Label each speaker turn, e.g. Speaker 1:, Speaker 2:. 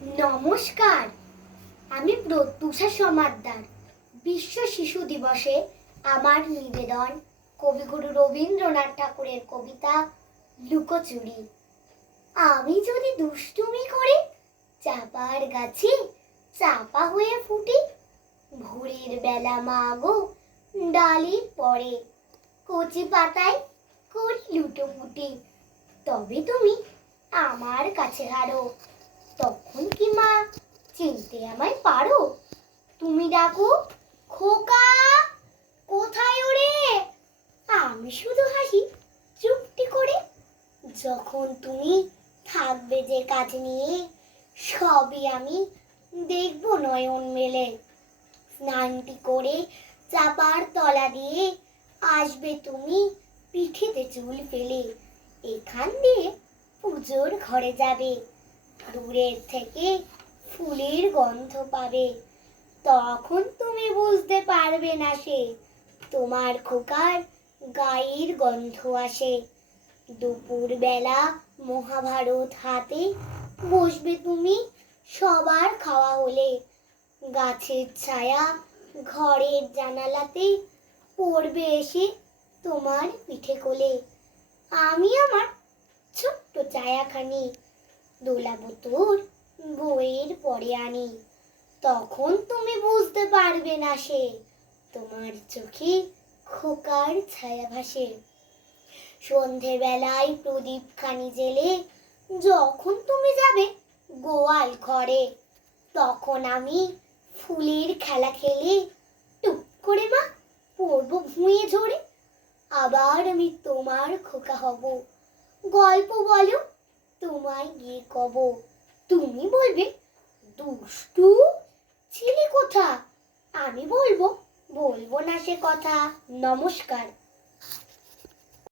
Speaker 1: নমস্কার। আমি প্রত্যুষা সমাদ্দার বিশ্ব শিশু দিবসে আমার নিবেদন কবিগুরু রবীন্দ্রনাথ ঠাকুরের কবিতা লুকোচুরি। আমি যদি দুষ্টুমি করি, চাপার গাছে চাপা হয়ে ফুটি, ভোরের বেলা মাগো ডালি পড়ে, কচি পাতায় করি লুটোপুটি, তবে তুমি আমার কাছে হারো। তখন কি মা? চিনতে আমায় পারো? তুমি ডাকো খোকা কোথায় ওরে? আমি শুধু হাসি, চুপটি করে। যখন তুমি থাকবে যে কাজ নিয়ে, সবই আমি দেখব নয়ন মেলে। স্নানটি করে চাপার তলা দিয়ে আসবে তুমি পিঠেতে চুল ফেলে। এখান দিয়ে পুজোর ঘরে যাবে। দূরের থেকে ফুলের গন্ধ পাবে। তখন তুমি বুঝতে পারবে না সে, তোমার খোকার গায়ের গন্ধ আসে। দুপুর বেলা মহাভারত হাতে বসবে তুমি সবার খাওয়া হলে। গাছের ছায়া ঘরের জানালাতে পড়বে এসে তোমার পিঠে কোলে। আমি আমার ছোট্ট ছায়াখানি দোলাবো তোর বইয়ের পরে আনি। তখন তুমি বুঝতে পারবে না সে, তোমার চোখে খোকার ছায়া ভাসে। সন্ধেবেলায় প্রদীপ খানি জেলে যখন তুমি যাবে গোয়াল ঘরে, তখন আমি ফুলের খেলা খেলে টুক করে মা পড়ব ভুঁয়ে ঝরে, আবার আমি তোমার খোকা হব। গল্প বলো তোমায় গিয়ে কব। তুমি বলবে, দুষ্টু, ছেলে কোথা? আমি বলব বলব না সে কথা। নমস্কার।